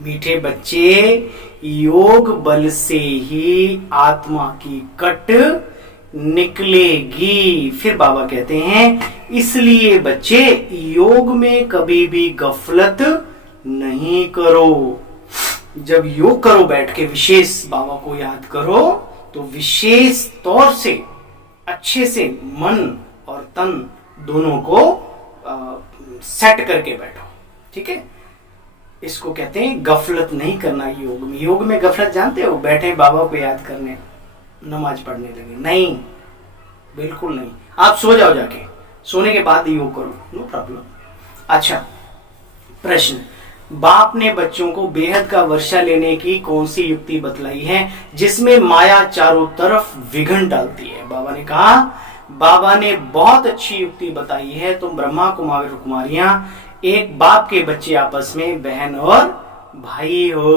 मीठे बच्चे, योग बल से ही आत्मा की कट निकलेगी। फिर बाबा कहते हैं इसलिए बच्चे योग में कभी भी गफलत नहीं करो। जब योग करो बैठ के विशेष बाबा को याद करो तो विशेष तौर से अच्छे से मन और तन दोनों को सेट करके बैठो। ठीक है, इसको कहते हैं गफलत नहीं करना योग में। योग में गफलत जानते हो, बैठे बाबा को याद करने, नमाज पढ़ने लगे, नहीं, बिल्कुल नहीं। आप सो जाओ, जाके सोने के बाद योग करो, नो प्रॉब्लम। अच्छा, प्रश्न, बाप ने बच्चों को बेहद का वर्षा लेने की कौन सी युक्ति बतलाई है जिसमें माया चारों तरफ विघ्न डालती है? बाबा ने कहा, बाबा ने बहुत अच्छी युक्ति बताई है। तुम ब्रह्मा कुमार कुमारियां एक बाप के बच्चे आपस में बहन और भाई हो,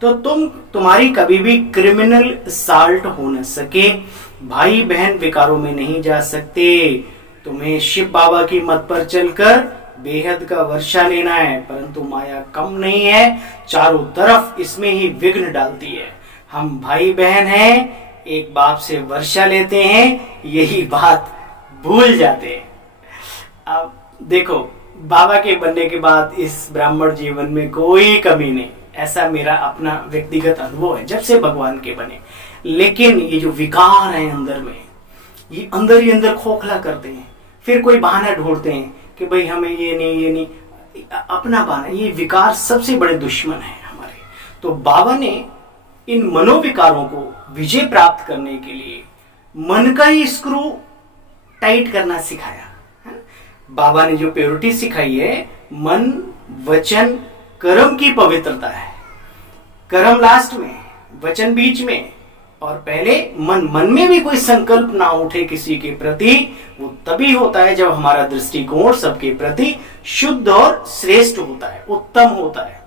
तो तुम्हारी कभी भी क्रिमिनल साल्ट हो न सके। भाई बहन विकारों में नहीं जा सकते। तुम्हें शिव बाबा की मत पर चलकर बेहद का वर्षा लेना है, परंतु माया कम नहीं है, चारों तरफ इसमें ही विघ्न डालती है। हम भाई बहन हैं, एक बाप से वर्षा लेते हैं, यही बात भूल जाते हैं। अब देखो, बाबा के बनने के बाद इस ब्राह्मण जीवन में कोई कमी नहीं, ऐसा मेरा अपना व्यक्तिगत अनुभव है जब से भगवान के बने। लेकिन ये जो विकार है अंदर में, ये अंदर ही अंदर खोखला करते हैं। फिर कोई बहाना ढूंढते हैं कि भाई हमें ये नहीं, अपना बहाना। ये विकार सबसे बड़े दुश्मन है हमारे। तो बाबा ने इन मनोविकारों को विजय प्राप्त करने के लिए मन का ही स्क्रू टाइट करना सिखाया। बाबा ने जो प्योरिटी सिखाई है, मन वचन कर्म की पवित्रता है। कर्म लास्ट में, वचन बीच में, और पहले मन में भी कोई संकल्प ना उठे किसी के प्रति, वो तभी होता है जब हमारा दृष्टिकोण सबके प्रति शुद्ध और श्रेष्ठ होता है, उत्तम होता है।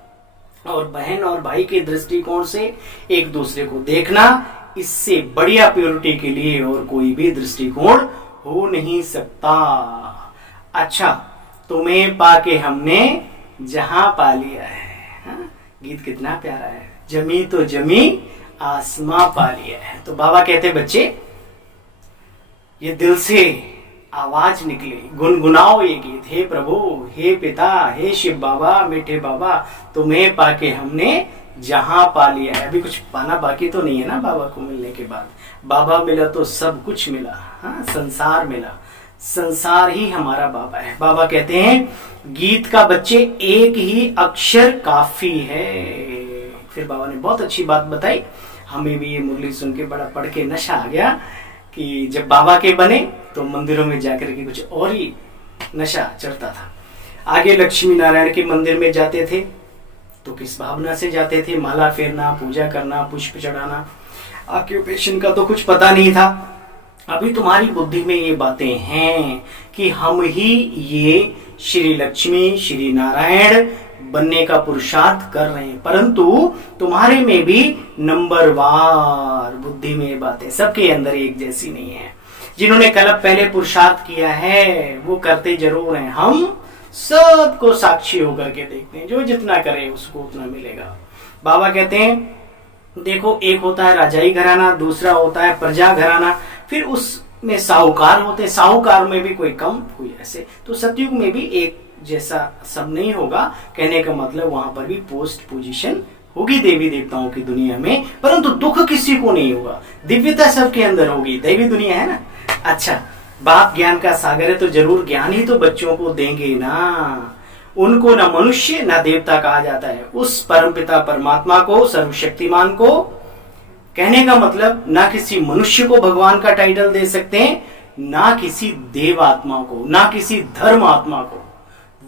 और बहन और भाई के दृष्टिकोण से एक दूसरे को देखना, इससे बढ़िया प्योरिटी के लिए और कोई भी दृष्टिकोण हो नहीं सकता। अच्छा, तुम्हें पाके हमने जहां पा लिया है। हाँ? गीत कितना प्यारा है, जमी तो जमी आसमां पा लिया है। तो बाबा कहते बच्चे, ये दिल से आवाज निकले, गुनगुनाओ ये गीत, हे प्रभु, हे पिता, हे शिव बाबा, मीठे बाबा, तुम्हें पाके हमने जहां पा लिया है। अभी कुछ पाना बाकी तो नहीं है ना बाबा को मिलने के बाद। बाबा मिला तो सब कुछ मिला। हाँ, संसार मिला, संसार ही हमारा बाबा है। बाबा कहते हैं गीत का बच्चे एक ही अक्षर काफी है। फिर बाबा ने बहुत अच्छी बात बताई, हमें भी ये मुरली सुन के बड़ा पढ़ के नशा आ गया कि जब बाबा के बने तो मंदिरों में जाकर के कुछ और ही नशा चढ़ता था। आगे लक्ष्मी नारायण के मंदिर में जाते थे तो किस भावना से जाते थे, माला फेरना, पूजा करना, पुष्प चढ़ाना, ऑक्यूपेशन का तो कुछ पता नहीं था। अभी तुम्हारी बुद्धि में ये बातें हैं कि हम ही ये श्री लक्ष्मी श्री नारायण बनने का पुरुषार्थ कर रहे हैं, परंतु तुम्हारे में भी नंबरवार बुद्धि में ये बातें सबके अंदर एक जैसी नहीं है। जिन्होंने कल पहले पुरुषार्थ किया है वो करते जरूर हैं। हम सबको साक्षी होकर के देखते हैं, जो जितना करे उसको उतना मिलेगा। बाबा कहते हैं देखो, एक होता है राजाई घराना, दूसरा होता है प्रजा घराना, फिर उसमें साहूकार होते हैं, साहूकार में भी कोई कम कोई ऐसे। तो सतयुग में भी एक जैसा सब नहीं होगा। कहने का मतलब वहां पर भी पोस्ट पोजीशन होगी देवी देवताओं की दुनिया में, परंतु दुख किसी को नहीं होगा, दिव्यता सबके अंदर होगी। दैवी दुनिया है ना। अच्छा, बाप ज्ञान का सागर है तो जरूर ज्ञान ही तो बच्चों को देंगे ना। उनको ना मनुष्य ना देवता कहा जाता है, उस परमपिता परमात्मा को, सर्वशक्तिमान को। कहने का मतलब ना किसी मनुष्य को भगवान का टाइटल दे सकते हैं, ना किसी देव आत्मा को, ना किसी धर्म आत्मा को।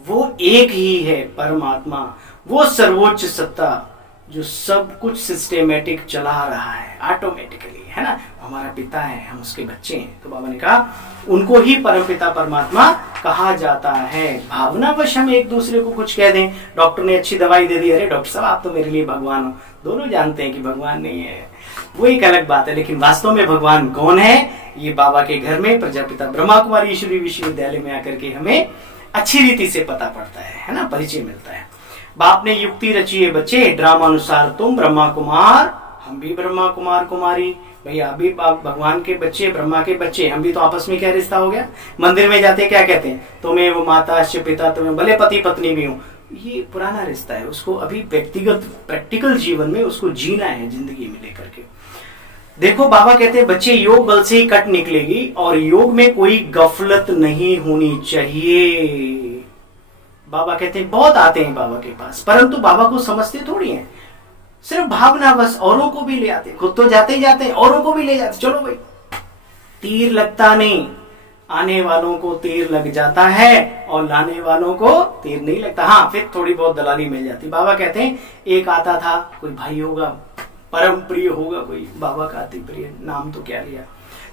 वो एक ही है परमात्मा, वो सर्वोच्च सत्ता जो सब कुछ सिस्टेमेटिक चला रहा है ऑटोमेटिकली, है ना। हमारा पिता है, हम उसके बच्चे हैं। तो बाबा ने कहा उनको ही परमपिता परमात्मा कहा जाता है। भावनावश हम एक दूसरे को कुछ कह दें, डॉक्टर ने अच्छी दवाई दे दी, अरे डॉक्टर साहब आप तो मेरे लिए भगवान हो। दोनों जानते हैं कि भगवान नहीं है, वो एक अलग बात है। लेकिन वास्तव में भगवान कौन है, ये बाबा के घर में प्रजापिता ब्रह्मा कुमारी ईश्वरी विश्वविद्यालय में आकर के हमें अच्छी रीति से पता पड़ता है ना, परिचय मिलता है। बाप ने युक्ति रची है बच्चे, ड्रामा अनुसार तुम ब्रह्मा कुमार, हम भी ब्रह्मा कुमार कुमारी। भैया अभी भगवान के बच्चे, ब्रह्मा के बच्चे, हम भी तो आपस में क्या रिश्ता हो गया। मंदिर में जाते क्या कहते हैं, तुम्हें वो माता पिता, तुम्हें भले पति पत्नी भी हो, ये पुराना रिश्ता है। उसको अभी व्यक्तिगत प्रैक्टिकल जीवन में उसको जीना है, जिंदगी में लेकर के। देखो बाबा कहते हैं बच्चे योग बल से ही कट निकलेगी और योग में कोई गफलत नहीं होनी चाहिए। बाबा कहते हैं बहुत आते हैं बाबा के पास, परंतु बाबा को समझते थोड़ी हैं, सिर्फ भावना बस, औरों को भी ले आते, खुद तो जाते ही जाते हैं, औरों को भी ले जाते। चलो भाई, तीर लगता नहीं, आने वालों को तीर लग जाता है और लाने वालों को तीर नहीं लगता। हाँ, फिर थोड़ी बहुत दलाली मिल जाती। बाबा कहते हैं एक आता था, कोई भाई होगा, परम प्रिय होगा कोई, बाबा का अति प्रिय, नाम तो क्या लिया,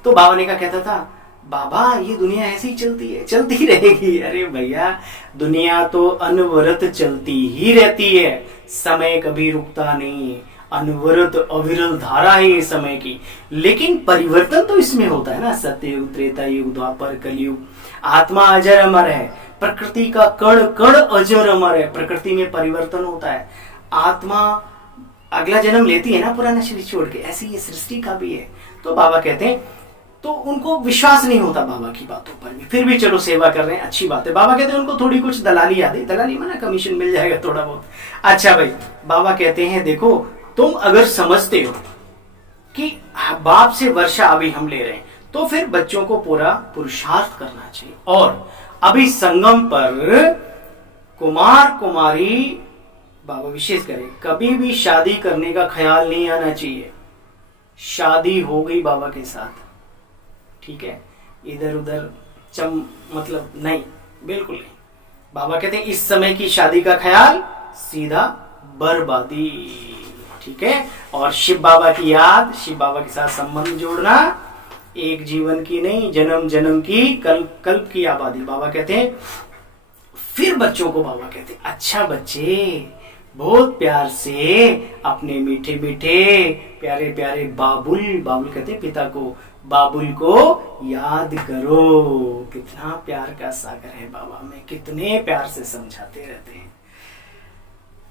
तो बाबा ने क्या कहता था, बाबा ये दुनिया ऐसी ही चलती है, चलती रहेगी। अरे भैया, दुनिया तो अनवरत चलती ही रहती है, समय कभी रुकता नहीं है, अनवरत अविरल धारा है ये समय की। लेकिन परिवर्तन तो इसमें होता है ना, सत्ययुग, त्रेता युग, द्वापर, कलयुग। आत्मा अजर अमर है, प्रकृति का कण कण अजर अमर है, प्रकृति में परिवर्तन होता है। आत्मा अगला जन्म लेती है ना पुराना शरीर छोड़ के, ऐसी ये सृष्टि का भी है। तो बाबा कहते हैं, तो उनको विश्वास नहीं होता बाबा की बातों पर भी, फिर भी चलो सेवा कर रहे हैं, अच्छी बात है। बाबा कहते हैं उनको थोड़ी कुछ दलाली याद है, दलाली माना कमीशन मिल जाएगा थोड़ा बहुत। अच्छा भाई, बाबा कहते हैं देखो, तुम अगर समझते हो कि बाप से वर्षा अभी हम ले रहे हैं, तो फिर बच्चों को पूरा पुरुषार्थ करना चाहिए। और अभी संगम पर कुमार कुमारी, बाबा विशेष करें, कभी भी शादी करने का ख्याल नहीं आना चाहिए। शादी हो गई बाबा के साथ, ठीक है, इधर उधर मतलब नहीं, बिल्कुल नहीं। बाबा कहते हैं इस समय की शादी का ख्याल सीधा बर्बादी, ठीक है। और शिव बाबा की याद, शिव बाबा के साथ संबंध जोड़ना, एक जीवन की नहीं, जन्म जन्म की, कल्प कल्प की आबादी। बाबा कहते हैं, फिर बच्चों को बाबा कहते हैं अच्छा बच्चे, बहुत प्यार से अपने मीठे मीठे प्यारे प्यारे बाबुल, बाबुल कहते हैं पिता को, बाबुल को याद करो। कितना प्यार का सागर है बाबा में, कितने प्यार से समझाते रहते हैं।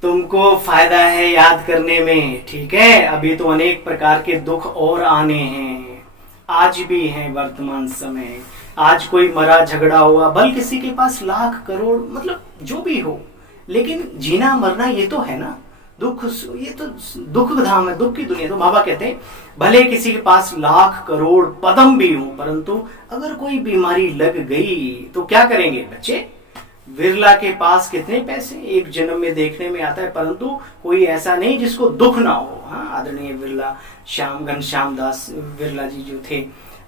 तुमको फायदा है याद करने में, ठीक है। अभी तो अनेक प्रकार के दुख और आने हैं, आज भी है वर्तमान समय। आज कोई मरा झगड़ा हुआ, भले किसी के पास लाख करोड़, मतलब जो भी हो, लेकिन जीना मरना ये तो है ना, दुख, ये तो दुख धाम है, दुख की दुनिया। तो बाबा कहते हैं भले किसी के पास लाख करोड़ पदम भी हो, परंतु अगर कोई बीमारी लग गई तो क्या करेंगे बच्चे। विरला के पास कितने पैसे एक जन्म में देखने में आता है, परंतु कोई ऐसा नहीं जिसको दुख ना हो। हाँ, आदरणीय विरला घनश्याम दास विरला जी जो थे,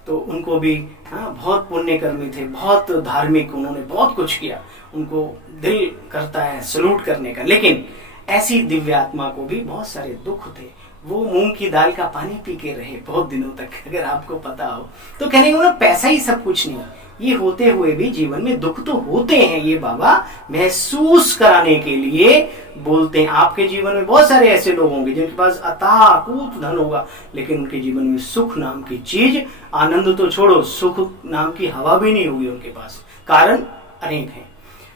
तो उनको भी बहुत पुण्यकर्मी थे, बहुत धार्मिक, उन्होंने बहुत कुछ किया, उनको दिल करता है सलूट करने का। लेकिन ऐसी दिव्य आत्मा को भी बहुत सारे दुख थे, वो मूंग की दाल का पानी पी के रहे बहुत दिनों तक, अगर आपको पता हो तो। कहने को ना पैसा ही सब कुछ नहीं, ये होते हुए भी जीवन में दुख तो होते हैं, ये बाबा महसूस कराने के लिए बोलते हैं। आपके जीवन में बहुत सारे ऐसे लोग होंगे जिनके पास अथाकूत धन होगा, लेकिन उनके जीवन में सुख नाम की चीज, आनंद तो छोड़ो, सुख नाम की हवा भी नहीं होगी उनके पास। कारण अनेक हैं।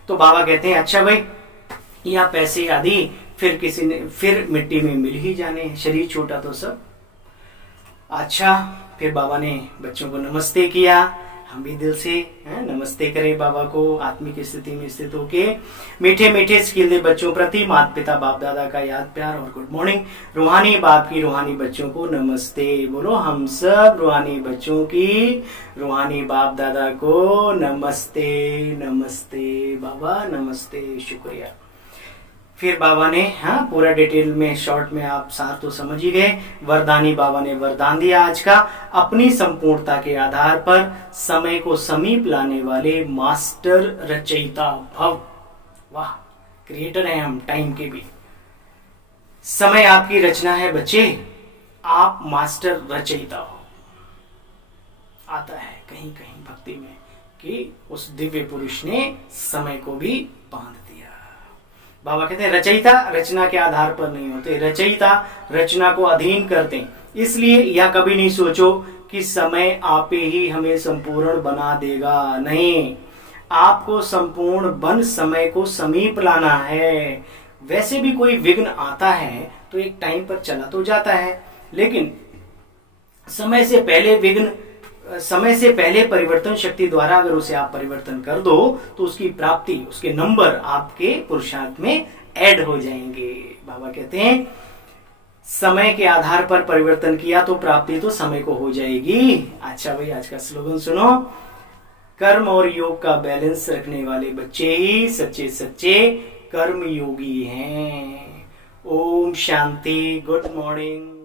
तो बाबा कहते हैं अच्छा भाई, यहाँ पैसे आदि फिर किसी ने फिर मिट्टी में मिल ही जाने हैं, शरीर छोटा तो सब। अच्छा, फिर बाबा ने बच्चों को नमस्ते किया, हम भी दिल से नमस्ते करें बाबा को। आत्मिक स्थिति में स्थित होके मीठे मीठे स्किल दे बच्चों प्रति, माता पिता बाप दादा का याद प्यार और गुड मॉर्निंग। रूहानी बाप की रूहानी बच्चों को नमस्ते बोलो। हम सब रूहानी बच्चों की रूहानी बाप दादा को नमस्ते। नमस्ते बाबा, नमस्ते, शुक्रिया। फिर बाबा ने पूरा डिटेल में शॉर्ट में आप सार तो समझ ही गए। वरदानी बाबा ने वरदान दिया आज का, अपनी संपूर्णता के आधार पर समय को समीप लाने वाले मास्टर रचयिता भव। वाह, क्रिएटर हैं हम टाइम के भी। समय आपकी रचना है बच्चे, आप मास्टर रचयिता हो। आता है कहीं कहीं भक्ति में कि उस दिव्य पुरुष ने समय को भी बांध दिया। बाबा कहते हैं रचयिता रचना के आधार पर नहीं होते, रचयिता रचना को अधीन करते हैं। इसलिए यह कभी नहीं सोचो कि समय आप ही हमें संपूर्ण बना देगा, नहीं। आपको संपूर्ण बन समय को समीप लाना है। वैसे भी कोई विघ्न आता है तो एक टाइम पर चला तो जाता है, लेकिन समय से पहले परिवर्तन शक्ति द्वारा अगर उसे आप परिवर्तन कर दो तो उसकी प्राप्ति, उसके नंबर आपके पुरुषार्थ में ऐड हो जाएंगे। बाबा कहते हैं समय के आधार पर परिवर्तन किया तो प्राप्ति तो समय को हो जाएगी। अच्छा भाई, आज का स्लोगन सुनो, कर्म और योग का बैलेंस रखने वाले बच्चे ही सच्चे सच्चे कर्म योगी हैं। ओम शांति। Good morning.